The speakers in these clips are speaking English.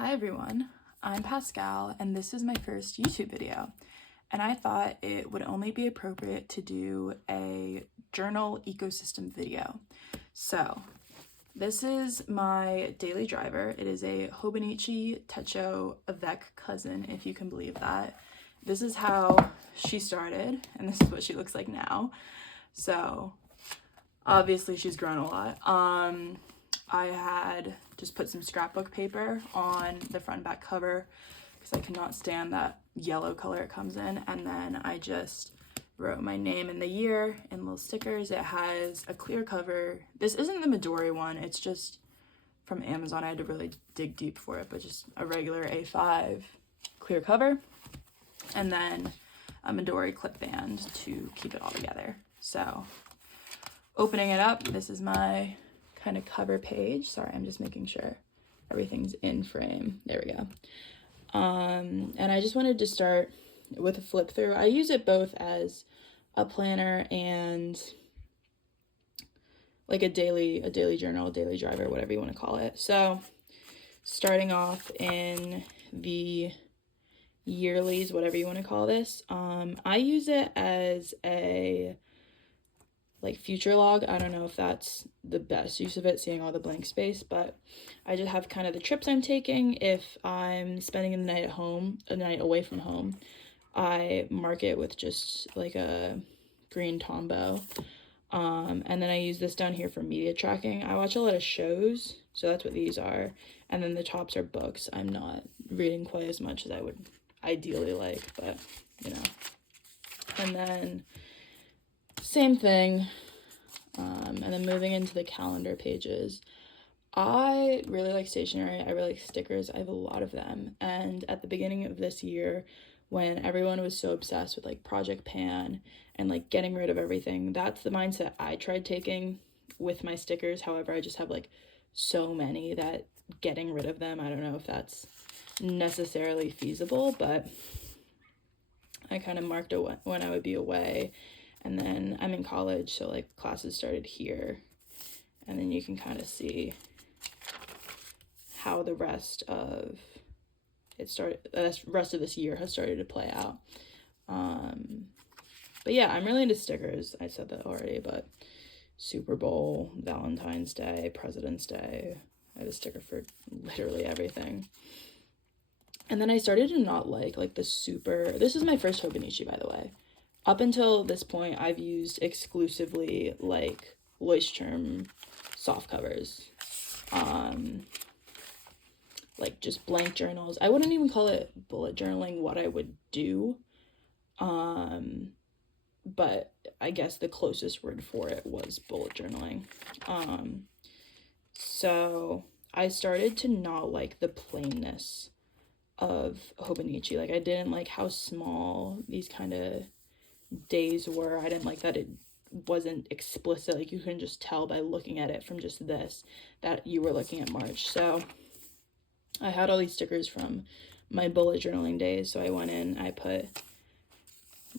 Hi everyone, I'm Pascal and this is my first YouTube video, and I thought it would only be appropriate to do a journal ecosystem video. So this is my daily driver. It is a Hobonichi Techo avec cousin, if you can believe that. This is how she started and this is what she looks like now. So obviously she's grown a lot. I had just put some scrapbook paper on the front and back cover because I cannot stand that yellow color it comes in, and then I just wrote my name and the year in little stickers. It has a clear cover. This isn't the Midori one, it's just from Amazon. I had to really dig deep for it, but just a regular A5 clear cover, and then a Midori clip band to keep it all together. So opening it up, this is my kind of cover page. Sorry, I'm just making sure everything's in frame. There we go. And I just wanted to start with a flip through. I use it both as a planner and like a daily journal, a daily driver, whatever you want to call it. So starting off in the yearlies, whatever you want to call this, I use it as a like future log. I don't know if that's the best use of it, seeing all the blank space, but I just have kind of the trips I'm taking. If I'm spending the night at home, a night away from home, I mark it with just like a green Tombow. And then I use this down here for media tracking. I watch a lot of shows, so that's what these are. And then the tops are books. I'm not reading quite as much as I would ideally like, but you know. And then same thing. And then moving into the calendar pages, I really like stationery. I really like stickers. I have a lot of them. And at the beginning of this year, when everyone was so obsessed with like Project Pan and like getting rid of everything, that's the mindset I tried taking with my stickers. However, I just have like so many that getting rid of them, I don't know if that's necessarily feasible, but I kind of marked it when I would be away. And then I'm in college, so like classes started here, and then you can kind of see how the rest of this year has started to play out. But yeah, I'm really into stickers. I said that already, but Super Bowl, Valentine's Day, President's Day, I have a sticker for literally everything. And then I started to not like this is my first Hobonichi, by the way. Up until this point, I've used exclusively like Leuchtturm soft covers, like just blank journals. I wouldn't even call it bullet journaling what I would do, but I guess the closest word for it was bullet journaling. So I started to not like the plainness of Hobonichi. Like I didn't like how small these kind of days were. I didn't like that it wasn't explicit, like you couldn't just tell by looking at it from just this that you were looking at March. So I had all these stickers from my bullet journaling days, so I went in, I put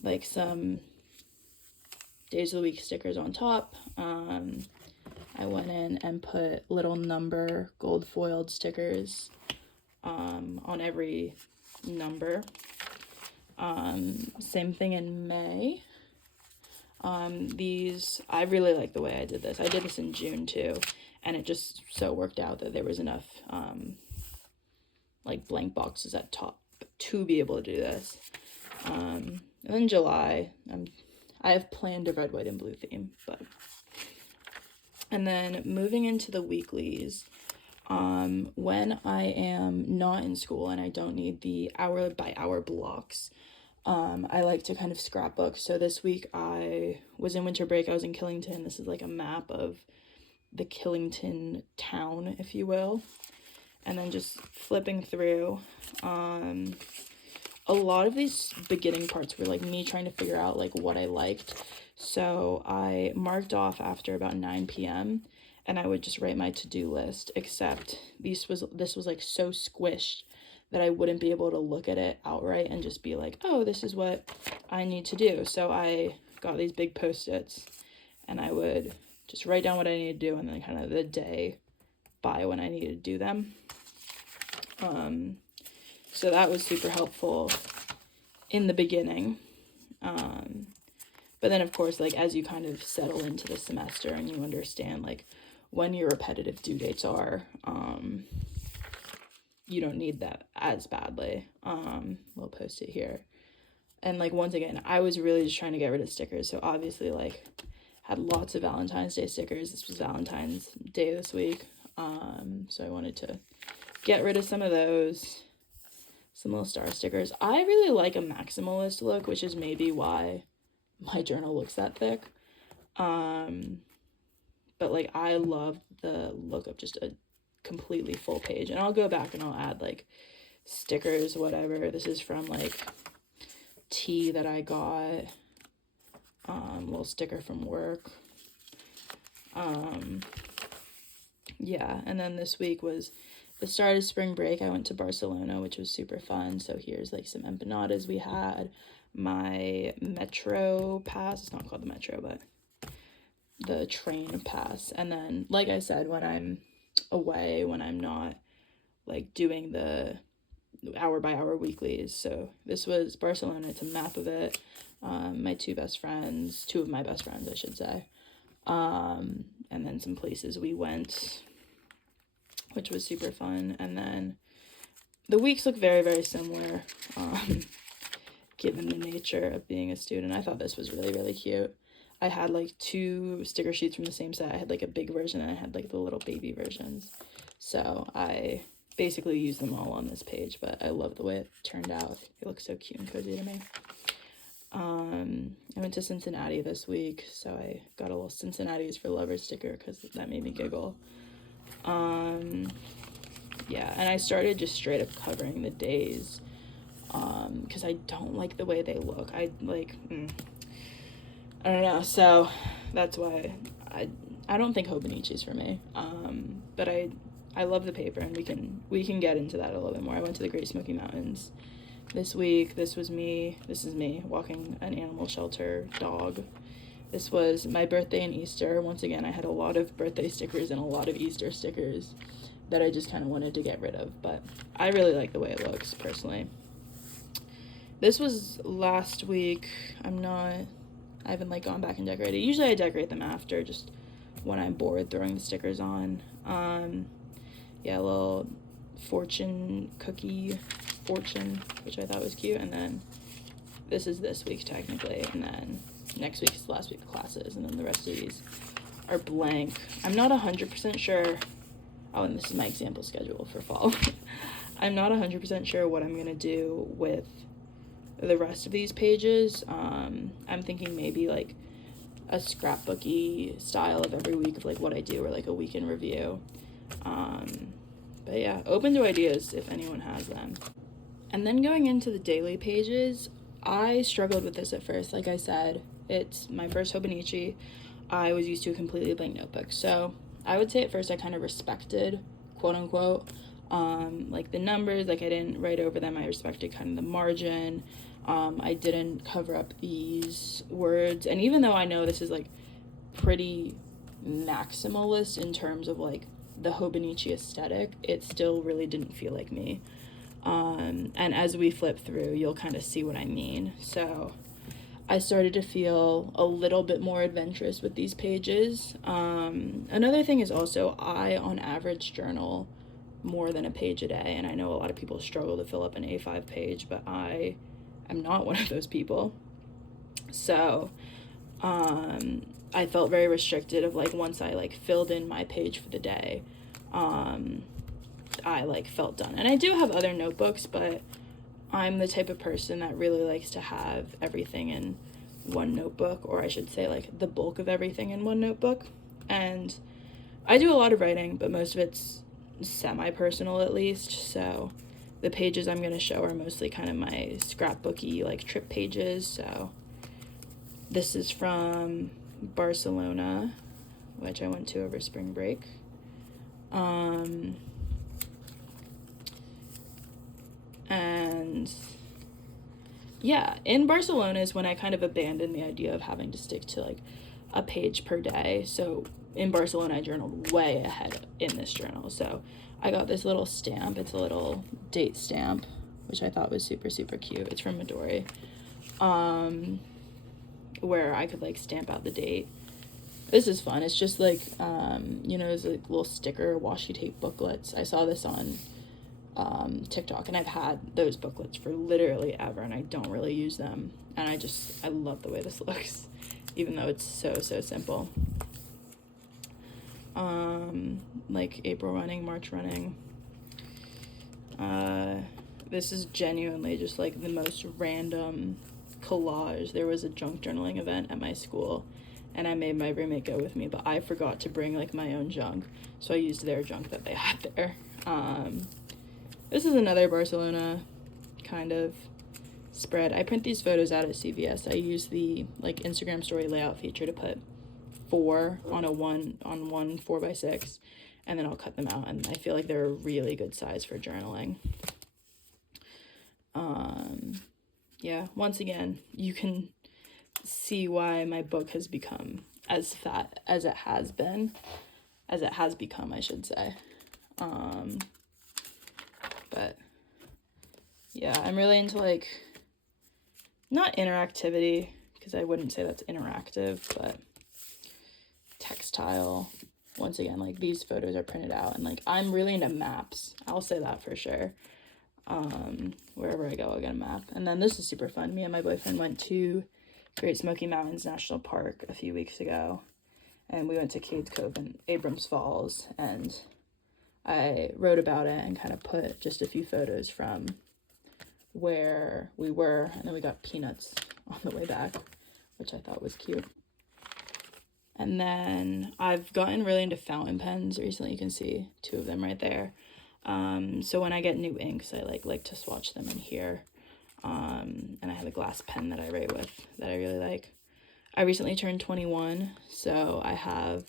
like some days of the week stickers on top. I went in and put little number gold foiled stickers on every number. Same thing in May. I really like the way I did this. I did this in June too, and it just so worked out that there was enough like blank boxes at top to be able to do this. And then July, I have planned a red, white, and blue theme, and then moving into the weeklies, when I am not in school and I don't need the hour by hour blocks, I like to kind of scrapbook. So this week I was in winter break. I was in Killington. This is like a map of the Killington town, if you will. And then just flipping through, a lot of these beginning parts were like me trying to figure out like what I liked. So I marked off after about 9 p.m. and I would just write my to-do list, except this was like so squished that I wouldn't be able to look at it outright and just be like, oh, this is what I need to do. So I got these big Post-its and I would just write down what I needed to do and then kind of the day by when I needed to do them. So that was super helpful in the beginning. But then, of course, like, as you kind of settle into the semester and you understand, like, when your repetitive due dates are, you don't need that as badly. We'll post it here. And, like, once again, I was really just trying to get rid of stickers. So, obviously, like, had lots of Valentine's Day stickers. This was Valentine's Day this week. So I wanted to get rid of some of those. Some little star stickers. I really like a maximalist look, which is maybe why my journal looks that thick. But like, I love the look of just a completely full page. And I'll go back and I'll add like stickers, whatever. This is from like tea that I got. Little sticker from work. Yeah, and then this week was the start of spring break. I went to Barcelona, which was super fun. So here's like some empanadas we had. My metro pass. It's not called the metro, but the train pass. And then, like I said, when I'm away, when I'm not like doing the hour by hour weeklies. So this was Barcelona. It's a map of it. My two of my best friends, I should say. And then some places we went, which was super fun. And then the weeks look very, very similar, given the nature of being a student. I thought this was really, really cute. I had like 2 sticker sheets from the same set. I had like a big version and I had like the little baby versions. So I basically used them all on this page, but I love the way it turned out. It looks so cute and cozy to me. I went to Cincinnati this week, so I got a little Cincinnati's for Lovers sticker because that made me giggle. Yeah, and I started just straight up covering the days, because I don't like the way they look. I don't know, so that's why I don't think Hobonichi's for me. But I love the paper, and we can get into that a little bit more. I went to the Great Smoky Mountains this week. This is me walking an animal shelter dog. This was my birthday and Easter. Once again, I had a lot of birthday stickers and a lot of Easter stickers that I just kind of wanted to get rid of, but I really like the way it looks personally. This was last week. I haven't like gone back and decorated. Usually I decorate them after, just when I'm bored throwing the stickers on. Yeah, a little fortune cookie, which I thought was cute. And then this is this week technically, and then next week is the last week of classes, and then the rest of these are blank. I'm not 100% sure. Oh, and this is my example schedule for fall. I'm not 100% sure what I'm gonna do with the rest of these pages. I'm thinking maybe like a scrapbooky style of every week of like what I do, or like a week in review. But yeah, open to ideas if anyone has them. And then going into the daily pages, I struggled with this at first. Like I said, it's my first Hobonichi. I was used to a completely blank notebook. So I would say at first I kind of respected, quote unquote, like the numbers. Like I didn't write over them. I respected kind of the margin. I didn't cover up these words. And even though I know this is like pretty maximalist in terms of like the Hobonichi aesthetic, it still really didn't feel like me. And as we flip through, you'll kind of see what I mean. So I started to feel a little bit more adventurous with these pages. Another thing is also, I on average journal more than a page a day, and I know a lot of people struggle to fill up an A5 page, but I am not one of those people. So I felt very restricted of like, once I like filled in my page for the day, I like felt done. And I do have other notebooks, but I'm the type of person that really likes to have everything in one notebook, or I should say like the bulk of everything in one notebook. And I do a lot of writing, but most of it's semi-personal at least. So the pages I'm going to show are mostly kind of my scrapbooky like trip pages. So this is from Barcelona, which I went to over spring break. And yeah, in Barcelona is when I kind of abandoned the idea of having to stick to like a page per day. So in Barcelona, I journaled way ahead in this journal. So I got this little stamp. It's a little date stamp, which I thought was super, super cute. It's from Midori, where I could like stamp out the date. This is fun. It's just like, you know, there's like little sticker washi tape booklets. I saw this on TikTok, and I've had those booklets for literally ever, and I don't really use them. And I love the way this looks, even though it's so, so simple. Like April running, March running. This is genuinely just like the most random collage. There was a junk journaling event at my school, and I made my roommate go with me, but I forgot to bring like my own junk, so I used their junk that they had there. This is another Barcelona kind of spread. I print these photos out at CVS. I use the like Instagram story layout feature to put 4 on one 4x6, and then I'll cut them out, and I feel like they're a really good size for journaling. Yeah, once again, you can see why my book has become as fat as it has become, I should say. But yeah, I'm really into like, not interactivity, because I wouldn't say that's interactive, but textile. Once again, like these photos are printed out, and like I'm really into maps. I'll say that for sure. Wherever I go, I'll get a map. And then this is super fun. Me and my boyfriend went to Great Smoky Mountains National Park a few weeks ago, and we went to Cades Cove and Abrams Falls, and I wrote about it and kind of put just a few photos from where we were, and then we got peanuts on the way back, which I thought was cute. And then I've gotten really into fountain pens recently. You can see 2 of them right there. So when I get new inks, I like to swatch them in here. And I have a glass pen that I write with that I really like. I recently turned 21, so I have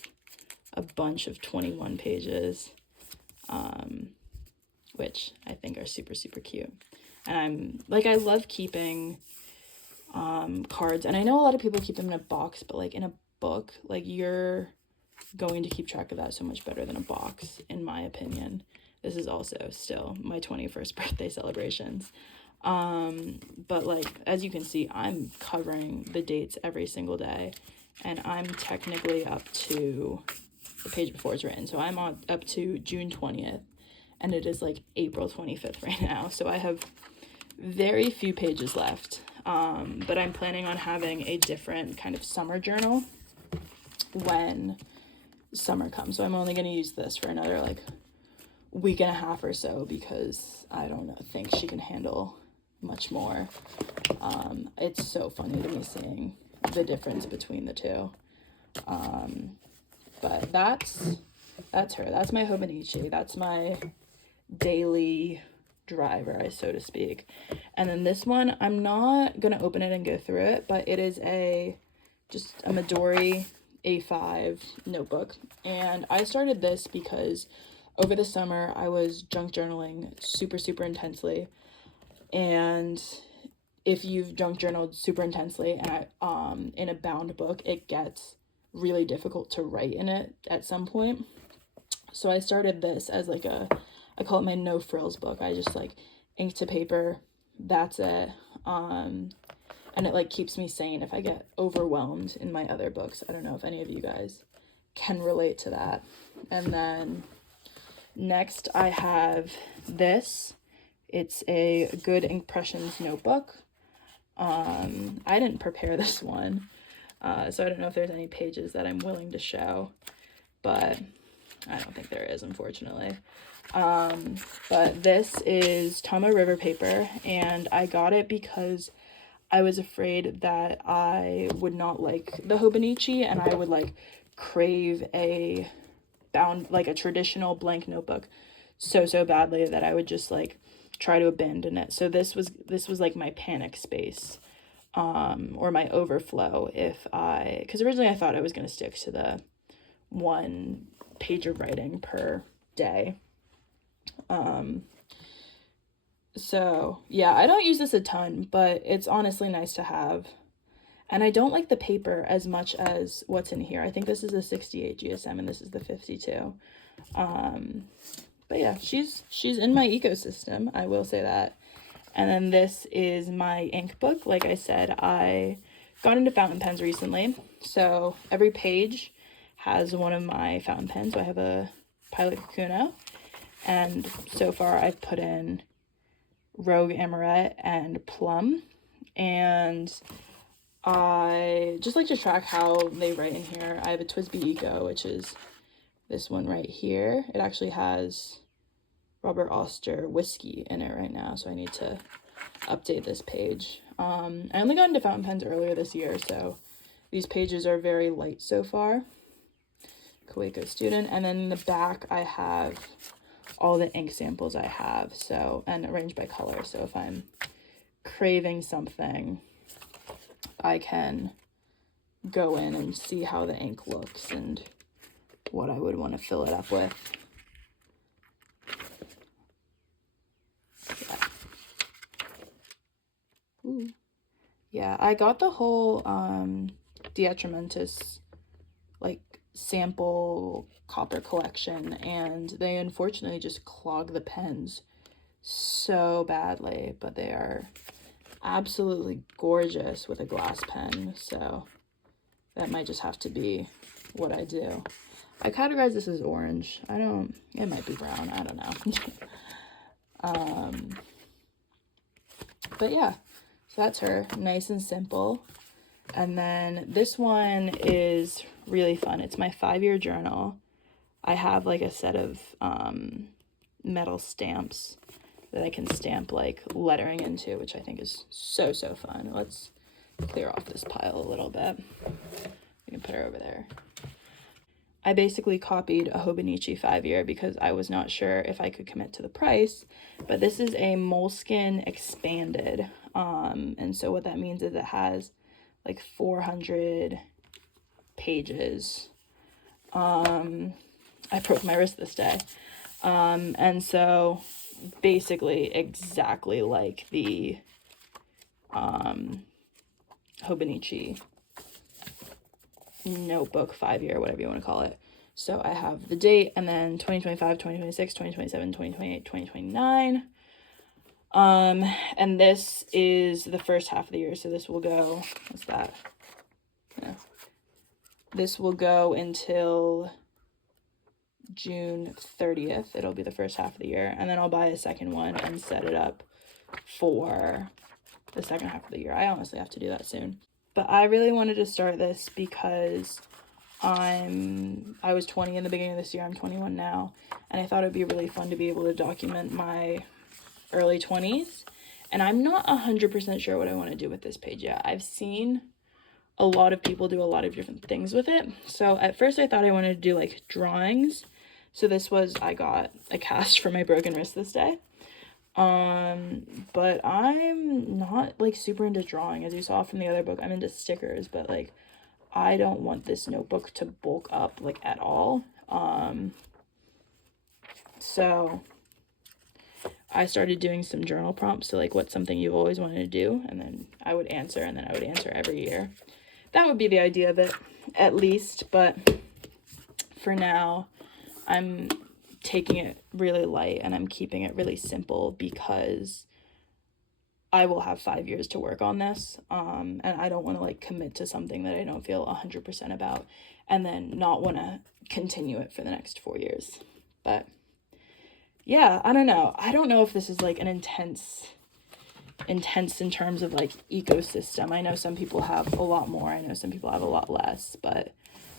a bunch of 21 pages, which I think are super, super cute. And I love keeping cards, and I know a lot of people keep them in a box, but like in a book, like you're going to keep track of that so much better than a box, in my opinion. This is also still my 21st birthday celebrations. But like, as you can see, I'm covering the dates every single day, and I'm technically up to the page before it's written. So I'm up to June 20th, and it is like April 25th right now. So I have very few pages left. But I'm planning on having a different kind of summer journal when summer comes. So I'm only going to use this for another like week and a half or so, because I don't think she can handle much more. It's so funny to me seeing the difference between the two. But that's her. That's my Hobonichi. That's my daily driver, so to speak. And then this one, I'm not gonna open it and go through it, but it is just a Midori A5 notebook. And I started this because over the summer I was junk journaling super, super intensely. And if you've junk journaled super intensely and in a bound book, it gets really difficult to write in it at some point. So I started this as like I call it my no frills book. I just like ink to paper, that's it. And it like keeps me sane if I get overwhelmed in my other books. I don't know if any of you guys can relate to that. And then next I have this. It's a Good Impressions notebook. I didn't prepare this one, so I don't know if there's any pages that I'm willing to show, but I don't think there is, unfortunately. But this is Tama River paper, and I got it because I was afraid that I would not like the Hobonichi, and I would like crave a traditional blank notebook so badly that I would just like try to abandon it. So this was like my panic space, or my overflow, because originally I thought I was going to stick to the 1 page of writing per day. So yeah, I don't use this a ton, but it's honestly nice to have. And I don't like the paper as much as what's in here. I think this is the 68 GSM and this is the 52. But yeah, she's in my ecosystem, I will say that. And then this is my ink book. Like I said, I got into fountain pens recently. So every page has one of my fountain pens. So I have a Pilot Kakuno. And so far I've put in Rogue Amaret and Plum. And I just like to track how they write in here. I have a Twisby Eco, which is this one right here. It actually has Robert Oster whiskey in it right now, so I need to update this page. I only got into fountain pens earlier this year, so these pages are very light so far. Kaweco student. And then in the back I have all the ink samples I have, so, and arranged by color. So if I'm craving something, I can go in and see how the ink looks and what I would want to fill it up with. Yeah. Ooh. Yeah, I got the whole Detrimentus like sample copper collection, and they unfortunately just clog the pens so badly, but they are absolutely gorgeous with a glass pen, so that might just have to be what I do. I categorize this as orange. It might be brown, I don't know. But yeah, so that's her, nice and simple. And then this one is really fun. It's my 5-year journal. I have like a set of metal stamps that I can stamp like lettering into, which I think is so fun. Let's clear off this pile a little bit. We can put her over there. I basically copied a Hobonichi 5-year because I was not sure if I could commit to the price, but this is a moleskin expanded. And so what that means is it has like 400 pages. I broke my wrist this day. And so basically exactly like the Hobonichi notebook 5-year, whatever you want to call it. So I have the date, and then 2025, 2026, 2027, 2028, 2029. And this is the first half of the year, so this will go, what's that? Yeah. This will go until June 30th. It'll be the first half of the year, and then I'll buy a second one and set it up for the second half of the year. I honestly have to do that soon. But I really wanted to start this because I was 20 in the beginning of this year. I'm 21 now, and I thought it'd be really fun to be able to document my early 20s. And I'm not 100% sure what I want to do with this page yet. I've seen a lot of people do a lot of different things with it. So at first I thought I wanted to do like drawings. So this was, I got a cast for my broken wrist this day. But I'm not like super into drawing. As you saw from the other book, I'm into stickers, but like I don't want this notebook to bulk up like at all. So I started doing some journal prompts. So like, what's something you've always wanted to do? And then I would answer, and then I would answer every year. That would be the idea of it, at least. But for now, I'm taking it really light and I'm keeping it really simple because I will have 5 years to work on this. And I don't want to like commit to something that I don't feel 100% about and then not want to continue it for the next 4 years. But yeah, I don't know. I don't know if this is like an intense in terms of like ecosystem. I know some people have a lot more. I know some people have a lot less, but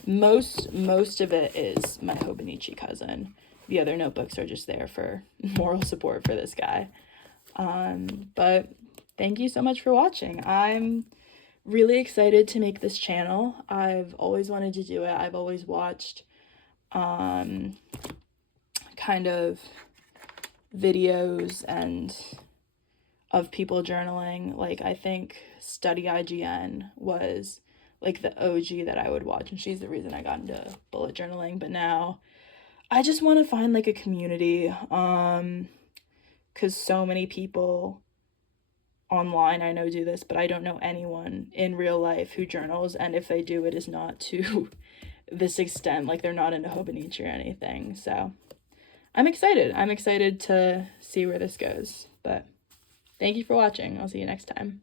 most of it is my Hobonichi cousin. The other notebooks are just there for moral support for this guy. But thank you so much for watching. I'm really excited to make this channel. I've always wanted to do it. I've always watched kind of videos and of people journaling. Like I think Study IGN was like the OG that I would watch, and she's the reason I got into bullet journaling. But now I just want to find like a community, because so many people online I know do this, but I don't know anyone in real life who journals, and if they do, it is not to this extent. Like, they're not into Hobonichi or anything. So I'm excited to see where this goes. But thank you for watching. I'll see you next time.